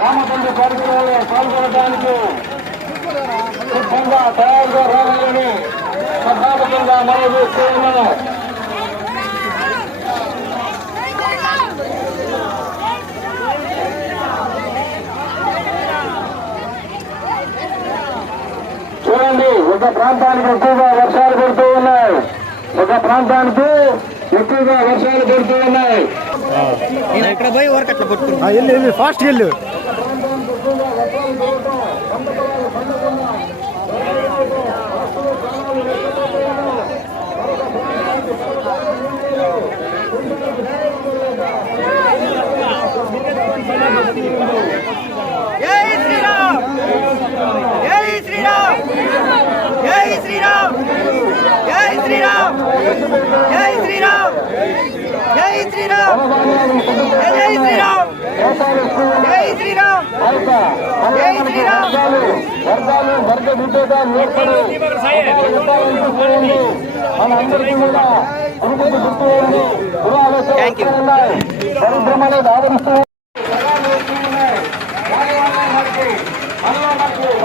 రామచంద్ర కార్యక్రమంలో పాల్గొనడానికి సిద్ధంగా తయారుగా రావాలని సభాముఖంగా మనవి చేస్తూ ఉన్నాను. చూడండి, ఒక ప్రాంతానికి ఎక్కువగా వర్షాలు పడుతూ ఉన్నాయి. ఇక్కడ పోయి వర్క్ అట్లా పట్టుకున్నా వెళ్ళి ఫాస్ట్ వెళ్ళు. వర్గ విభేదాలు ఏర్పడి మనందరికీ కూడా అనుమతి గుర్తు పరిశ్రమలు ఆదరిస్తూ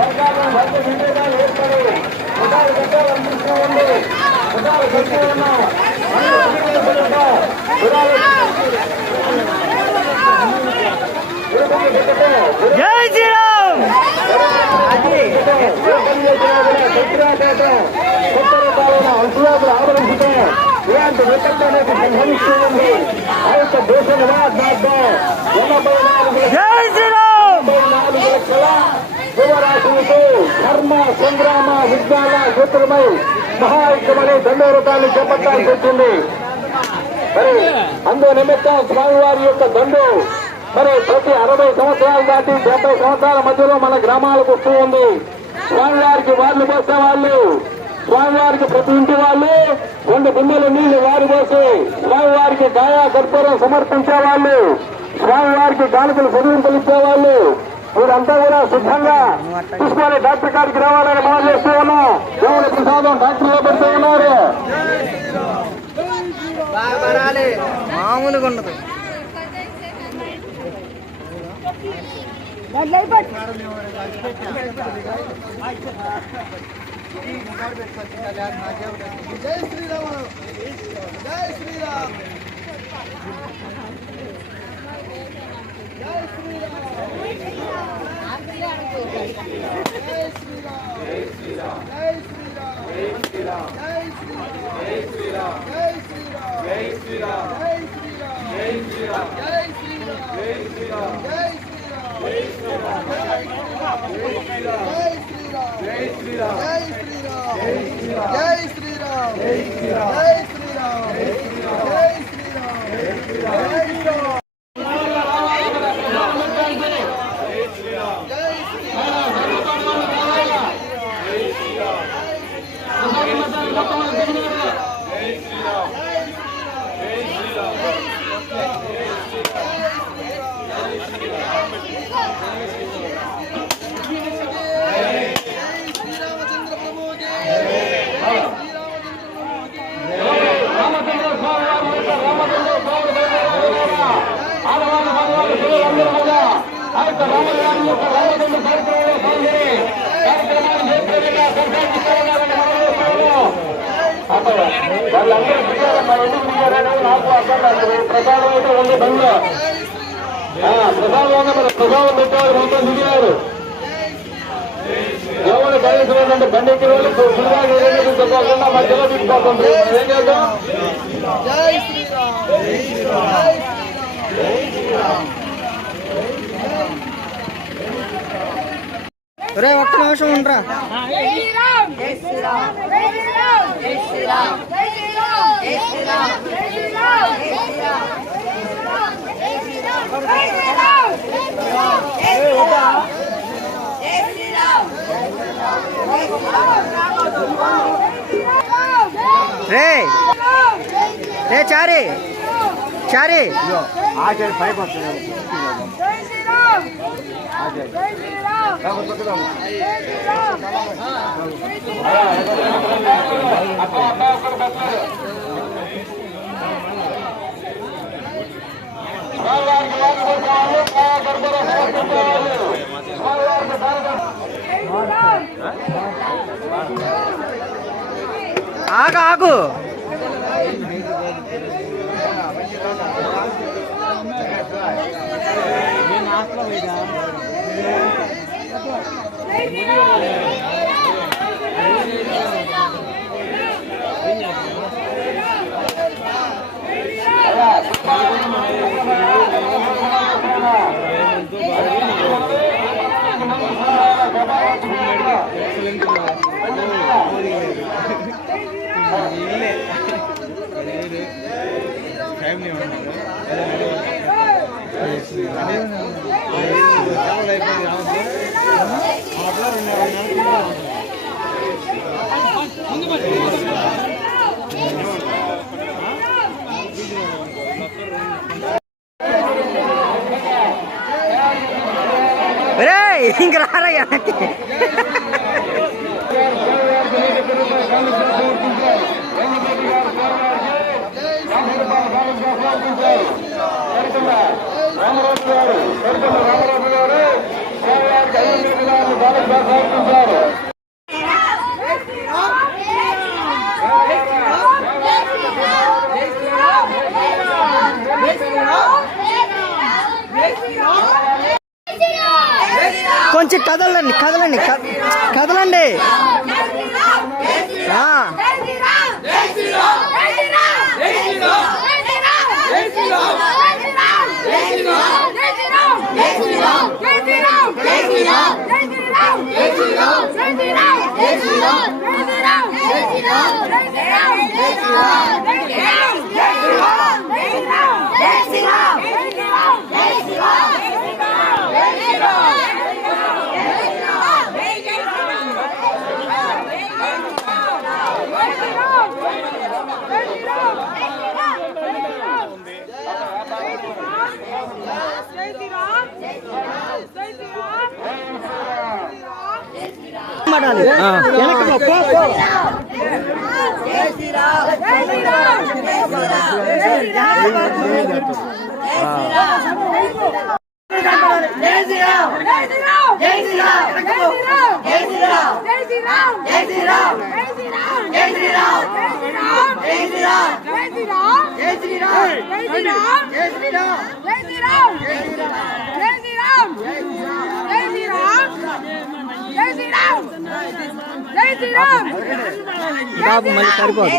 వర్గ విభేదాలు ఏర్పడి ఉదాలు పెట్టాలనిపిస్తూ ఉంది. ఉదాలు పెడుతూ ఉన్నాం. జై శ్రీరామ్. అంశులాలు ఆవరించితే ఇలాంటి విపత్తు సంభవిస్తూ ఉంది. ఆ యొక్క దేశంలో 84 లక్షల యువరాశులతో ధర్మ సంగ్రామ విజ్ఞాన సూత్రమై మహాయుద్ధమని దండోరకాన్ని చేపట్టాల్సి వచ్చింది. మరి అందు నిమిత్తం స్వామివారి యొక్క దండు మరి ప్రతి 60 సంవత్సరాలు దాటి 70 సంవత్సరాల మధ్యలో మన గ్రామాలకు వస్తూ ఉంది. స్వామివారికి వార్లు పోసే వాళ్ళు, స్వామివారికి ప్రతి ఇంటి వాళ్ళు 2 బిందెలు నీళ్లు వారు పోసి స్వామివారికి గాయా కర్పూరం సమర్పించే వాళ్ళు, స్వామివారికి గాలికలు చదివింపులు ఇచ్చేవాళ్ళు వీరంతా కూడా సిద్ధంగా తీసుకొని డాక్టర్ గారికి రావాలని మనం చేస్తూ ఉన్నాం. దేవుని ప్రసాదం డాక్టర్లో పెడుతూ ఉన్నారు. మామూలుగా ఉండదు. జై శ్రీరామ్. జై శ్రీరామ్. వాళ్ళందరూ నాకు అర్థం ప్రసాదం అయితే ఉంది బండ్లో ప్రసాదం మరి ప్రసాదం పెట్టేవాళ్ళు మొత్తం దిగారు. ఎవరు కలిసినటువంటి బండికి వాళ్ళు తప్పకుండా మధ్యలో తీసుకోకుండా ఏం చేద్దాం. ఒక్క నిమిషం ఉండరా. రే రే చారి చారి ఆచార్య పైపు వస్తుంది. స్వామివారికి ఆగు ఆగు ఇంక రారయ్యా రామరాజు గారు రామరాజు గారు కొంచెం కదలండి కదలండి కదలండి బాబు మళ్ళీ సరిపోదు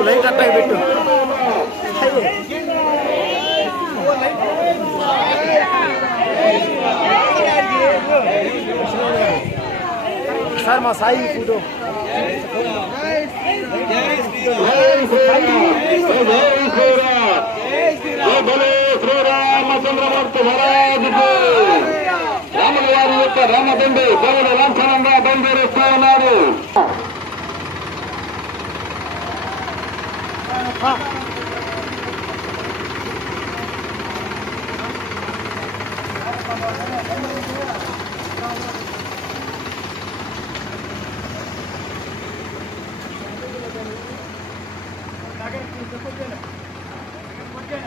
లైట్ అట్లా పెట్టు సార్ మా సాయి ఫోటో శ్రీరామచంద్రమూర్తి మహారాజుకు రాముల వారి యొక్క రామదండి దేవుడు లాంఛనంగా బయలుదేరుస్తూ ఉన్నారు. అక్కడ